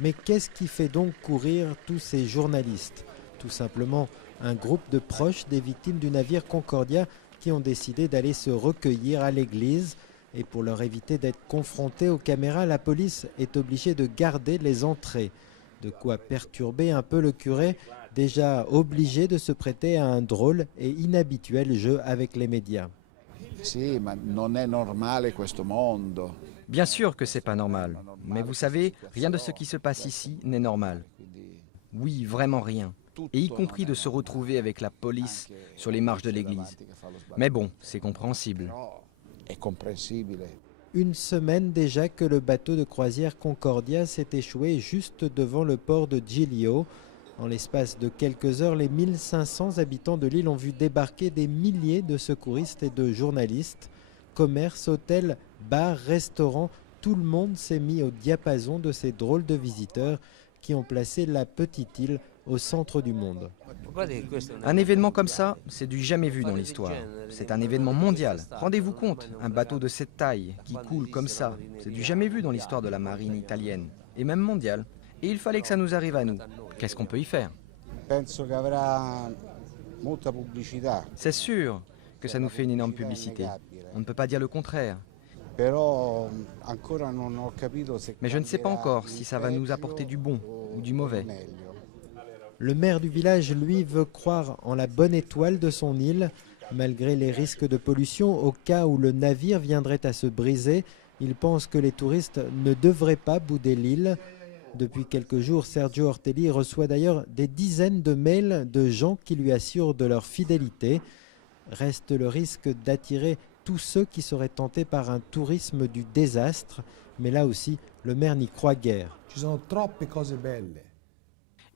Mais qu'est-ce qui fait donc courir tous ces journalistes? Tout simplement un groupe de proches des victimes du navire Concordia qui ont décidé d'aller se recueillir à l'église. Et pour leur éviter d'être confrontés aux caméras, la police est obligée de garder les entrées. De quoi perturber un peu le curé, déjà obligé de se prêter à un drôle et inhabituel jeu avec les médias. Sì, ma non è normale questo mondo. Bien sûr que c'est pas normal, mais vous savez, rien de ce qui se passe ici n'est normal. Oui, vraiment rien. Et y compris de se retrouver avec la police sur les marches de l'église. Mais bon, c'est compréhensible. È comprensibile. Une semaine déjà que le bateau de croisière Concordia s'est échoué juste devant le port de Giglio. En l'espace de quelques heures, les 1500 habitants de l'île ont vu débarquer des milliers de secouristes et de journalistes. Commerces, hôtels, bars, restaurants, tout le monde s'est mis au diapason de ces drôles de visiteurs qui ont placé la petite île au centre du monde. Un événement comme ça, c'est du jamais vu dans l'histoire. C'est un événement mondial. Rendez-vous compte, un bateau de cette taille qui coule comme ça, c'est du jamais vu dans l'histoire de la marine italienne, et même mondiale. Et il fallait que ça nous arrive à nous. Qu'est-ce qu'on peut y faire? Penso che avrà molta pubblicità. C'est sûr que ça nous fait une énorme publicité. On ne peut pas dire le contraire. Però ancora non ho capito se Mais je ne sais pas encore si ça va nous apporter du bon ou du mauvais. Le maire du village, lui, veut croire en la bonne étoile de son île. Malgré les risques de pollution, au cas où le navire viendrait à se briser, il pense que les touristes ne devraient pas bouder l'île. Depuis quelques jours, Sergio Ortelli reçoit d'ailleurs des dizaines de mails de gens qui lui assurent de leur fidélité. Reste le risque d'attirer tous ceux qui seraient tentés par un tourisme du désastre. Mais là aussi, le maire n'y croit guère.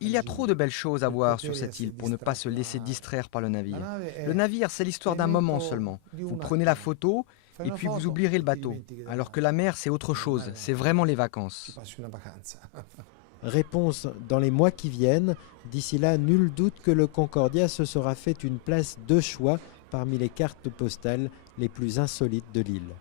Il y a trop de belles choses à voir sur cette île pour ne pas se laisser distraire par le navire. Le navire, c'est l'histoire d'un moment seulement. Vous prenez la photo et puis vous oublierez le bateau. Alors que la mer, c'est autre chose. C'est vraiment les vacances. Réponse dans les mois qui viennent. D'ici là, nul doute que le Concordia se sera fait une place de choix parmi les cartes postales les plus insolites de l'île.